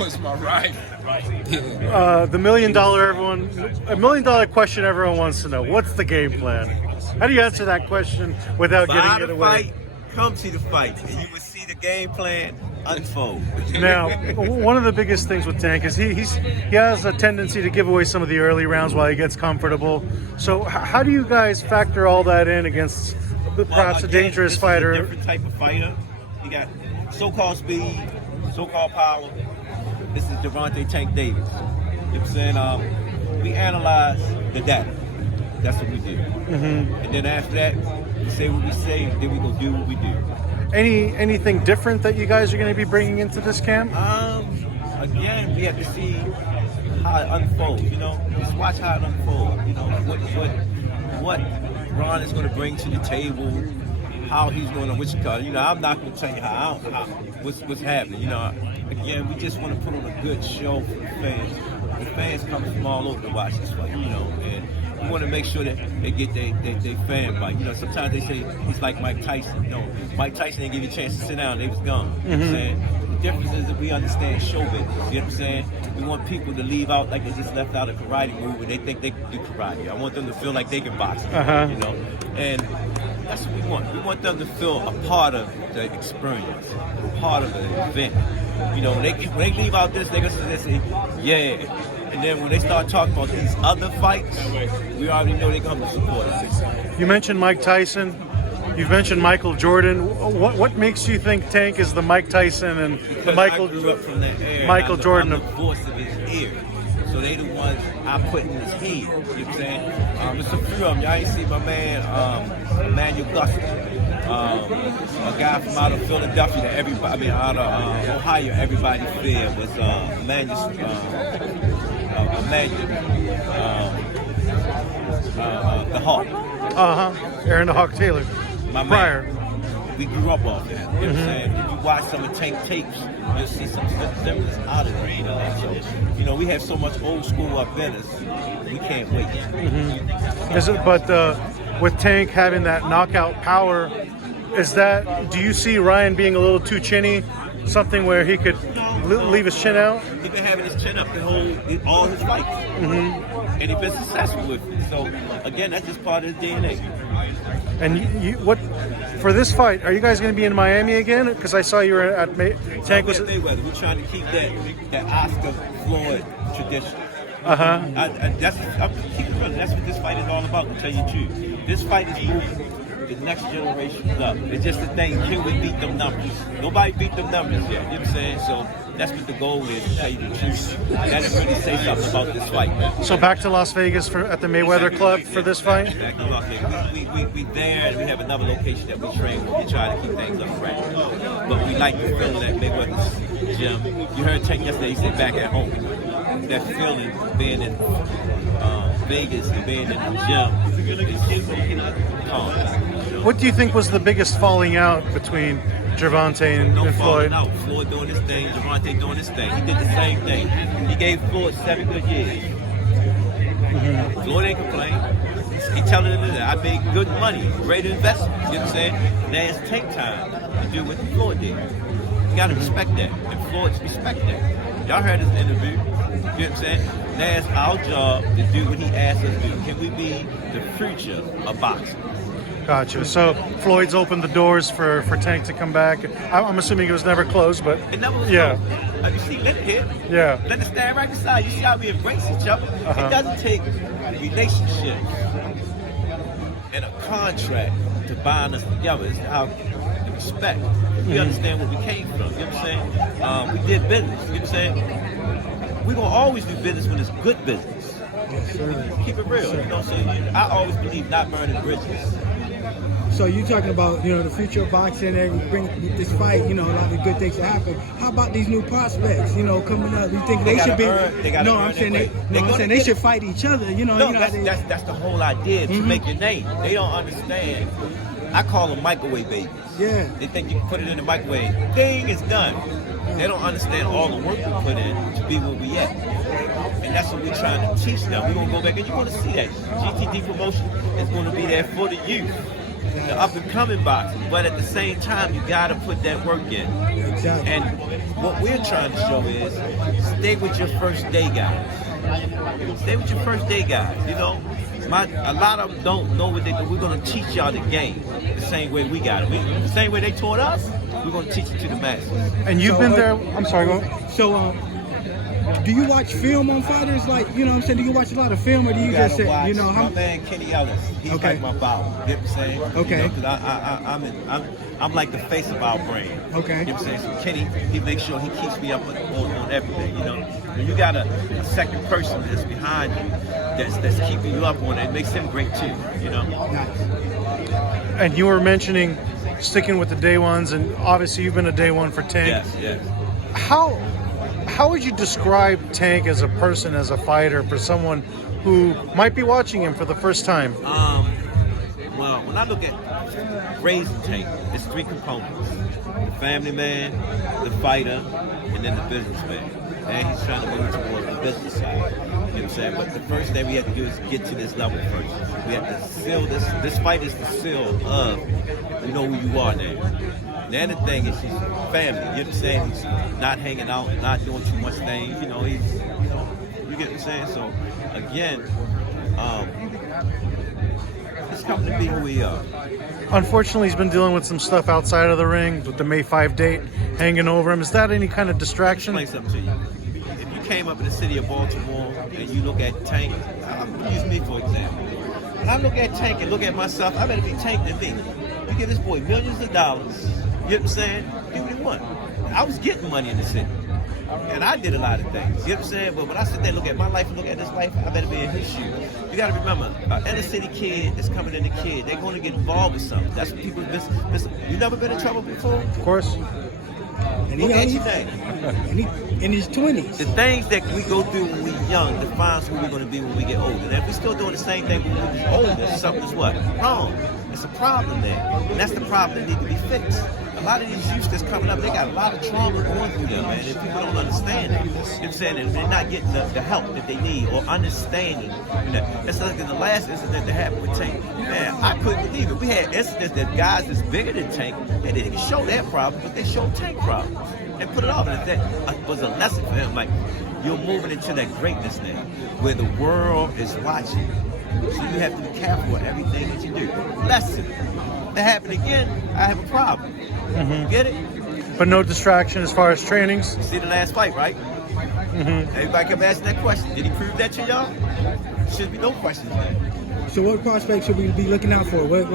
was my rival. The $1 million question everyone wants to know. What's the game plan? How do you answer that question without giving it away? Fight, come see the fight, and you will see the game plan unfold. Now, one of the biggest things with Tank is he has a tendency to give away some of the early rounds while he gets comfortable. So how do you guys factor all that in against perhaps a dangerous fighter? A different type of fighter. You got so-called speed, so-called power. This is Gervonta Tank Davis. You know what I'm saying? We analyze the data. That's what we do. And then after that, we say what we say, and then we go do what we do. Anything different that you guys are going to be bringing into this camp? Again, we have to see how it unfolds. You know, just watch how it unfolds. You know, what Ron is going to bring to the table, how he's going to which card. You know, I'm not going to tell you what's happening. You know, again, we just want to put on a good show for the fans. The fans come from all over to watch this fight. You know, and we want to make sure that they get their fan fight. You know, sometimes they say he's like Mike Tyson. You know, Mike Tyson didn't give you a chance to sit down; they was gone. You know what I'm saying? The difference is that we understand show business. You know what I'm saying? We want people to leave out like they just left out a karate move and they think they can do karate. I want them to feel like they can box. You know, and that's what we want. We want them to feel a part of the experience, a part of the event. You know, when they leave out this, they're gonna say, yeah. And then when they start talking about these other fights, we already know they're going to support us. You mentioned Mike Tyson. You've mentioned Michael Jordan. What makes you think Tank is the Mike Tyson and the I grew up from that era. Michael Jordan? I'm the voice of his ear. So they the ones I put in his head. You know what I'm saying? It's a few of them. Y'all ain't see my man, Manouk Akopyan. A guy from out of Philadelphia that everybody, out of Ohio, everybody feared was the Hawk. Aaron the Hawk Taylor. My Prior. Man, we grew up off that. You know what I'm saying? If you watch some of Tank tapes, you'll see some semblance out of it. You know? So, you know, we have so much old school up in us, we can't wait. But with Tank having that knockout power, do you see Ryan being a little too chinny? Something where he could leave his chin out? He's been having his chin up all his fights. And he's been successful with it. So, again, that's just part of his DNA. And what for this fight? Are you guys going to be in Miami again? Because I saw you were at Tank. Was Mayweather. We're trying to keep that Oscar Floyd tradition. That's what this fight is all about. To tell you the truth, this fight is moving the next generation up. It's just the thing. Can we beat them numbers? Nobody beat them numbers yet. You know what I'm saying? So that's what the goal is. To tell you the truth, that'll really say something about this fight. So back to Las Vegas at the Mayweather Club for this fight. We there, and we have another location that we train where we try to keep things up right. But we like the feeling at Mayweather's gym. You heard Tank yesterday. He said back at home. That feeling being in Vegas and being in the gym is calm. What do you think was the biggest falling out between Gervonta and Floyd? Out. Floyd doing his thing, Gervonta doing his thing. He did the same thing. He gave Floyd 7 good years. Floyd ain't complaining. He telling him that I made good money, great investment. You know what I'm saying? Now it's Tank time to do what Floyd did. You gotta respect that. And Floyd respect that. Y'all heard his interview. You know what I'm saying? Now it's our job to do what he asked us to do. Can we be the future of boxing? Gotcha. So Floyd's opened the doors for Tank to come back. I'm assuming it was never closed, but it never was closed. You see, let it hit. Yeah. Let it stand right beside. You see how we embrace each other. It doesn't take relationships and a contract to bind us together. It's how respect. We understand where we came from. You know what I'm saying? We did business. You know what I'm saying? We're gonna always do business when it's good business. Keep it real. You know what I'm saying? I always believe not burning bridges. So you're talking about, the future of boxing and bring this fight, a lot of good things to happen. How about these new prospects, coming up? You think they should be? I'm saying they should fight each other. That's the whole idea to make your name. They don't understand. I call them microwave babies. Yeah. They think you can put it in the microwave. Thing is done. They don't understand all the work we put in to be where we at. And that's what we're trying to teach them. We're going to go back, and you're going to see that. GTD promotion is going to be there for the youth. the up and coming boxing. But at the same time, you got to put that work in. Exactly. And what we're trying to show is stay with your first day guys. Stay with your first day guys. You know, a lot of them don't know what they do. We're going to teach y'all the game the same way we got it. The same way they taught us, we're going to teach it to the masses. And you've been there. I'm sorry, go ahead. So, do you watch film on fighters? Like, you know what I'm saying? Do you watch a lot of film, or do you just say, watch, you know, my man Kenny Ellis, he's like my Bible. You know what I'm saying? Okay. You know, 'cause I'm like the face of our brand. Okay. You know what I'm saying? So Kenny, he makes sure he keeps me up on everything, you know? When you got a second person that's behind you, that's keeping you up on it, it makes him great too, you know? Nice. And you were mentioning sticking with the day ones, and obviously you've been a day one for Tank. Yes. How would you describe Tank as a person, as a fighter, for someone who might be watching him for the first time? Well, when I look at raising Tank, it's three components: the family man, the fighter, and then the businessman. And he's trying to move towards the business side. You know what I'm saying? But the first thing we have to do is get to this level first. We have to seal this. This fight is the seal of you know who you are now. The other thing is he's family. You know what I'm saying? He's not hanging out, not doing too much things. You know, you get what I'm saying? So, again, it's coming to be who we are. Unfortunately, he's been dealing with some stuff outside of the ring with the May 5 date hanging over him. Is that any kind of distraction? I'll explain something to you. If you came up in the city of Baltimore and you look at Tank, use me for example. When I look at Tank and look at myself, I better be Tank than me. You give this boy millions of dollars. You know what I'm saying? Do what he want. I was getting money in the city. And I did a lot of things. You know what I'm saying? But when I sit there and look at my life and look at this life, I better be in his shoes. You got to remember, an inner city kid is coming in the kid. They're going to get involved with something. That's what people miss. You never been in trouble before? Of course. And Look at your name. And he in his 20s. The things that we go through when we're young defines who we're going to be when we get older. And if we're still doing the same thing when we're older, something's what? Wrong. It's a problem there. And that's the problem that needs to be fixed. A lot of these youths that's coming up, they got a lot of trauma going through them, man. And people don't understand it. You know what I'm saying? And they're not getting the help that they need or understanding. You know, that's like in the last incident that happened with Tank. Man, I couldn't believe it. We had incidents that guys that's bigger than Tank, and they didn't show their problems, but they showed Tank problems. And put it off. And that was a lesson for him. Like, you're moving into that greatness now, where the world is watching. So you have to be careful with everything that you do. Lesson. If that happened again, I have a problem. Get it? But no distraction as far as trainings? You see the last fight, right? Everybody kept asking that question. Did he prove that to y'all? Should be no questions there. So what prospects should we be looking out for? What